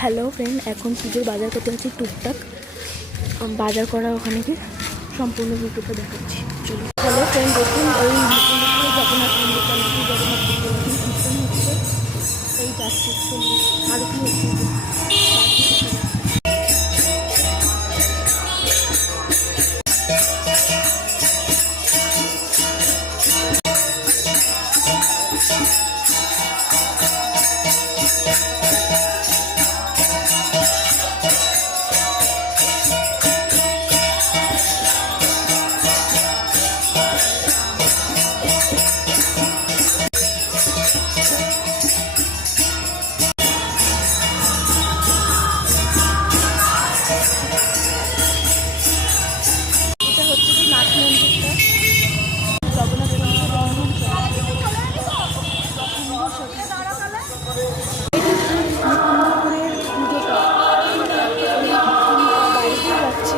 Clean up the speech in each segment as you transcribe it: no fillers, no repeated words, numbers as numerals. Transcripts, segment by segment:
Hello friend, এখন পুজোর বাজার করতে হচ্ছে টুকটাক বাজার করা, ওখানে কি সম্পূর্ণ ভিডিওটা দেখাচ্ছি। চলো। হ্যালো ফ্রেন্ড, দেখুন ওই জগন্নাথ মন্দির জগন্নাথ কীর্তন হচ্ছে, এই যাচ্ছে আরতি হচ্ছে। এটা হচ্ছে কি নাথ মন্দিরটা, জগন্নাথ মুকুন্দপুরের পুজোটা বাড়িতে যাচ্ছে।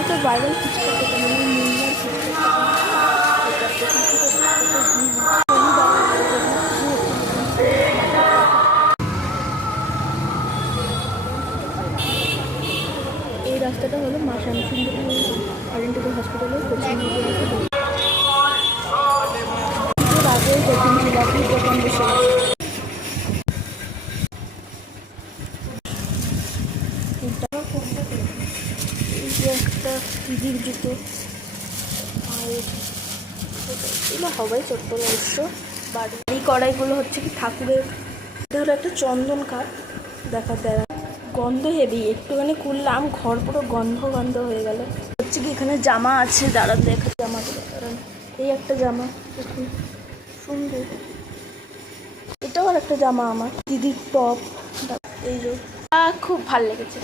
একটা ভাইরাল ফুচকা এই রাস্তাটা হলো মা শ্যামসুন্দরী অরিয়েন্টাল হসপিটালের পশ্চিম আগে দেখুন জিলাপির দোকান বসে এই যে একটা দিদির জুতো, আর এগুলো হবাই চট্টল অবশ্য। বাড়ি এই কড়াইগুলো হচ্ছে কি ঠাকুরের। এটা হলো একটা চন্দন কাঠ, দেখা দেয় গন্ধ হেভি, একটুখানি খুললাম ঘর পুরো গন্ধ গন্ধ হয়ে গেল। হচ্ছে কি এখানে জামা আছে, দাঁড়া দেখা জামাগুলো, কারণ এই একটা জামা দেখুন সুন্দর, এটাও আর একটা জামা আমার দিদির টপ, এই যে খুব ভালো লেগেছে।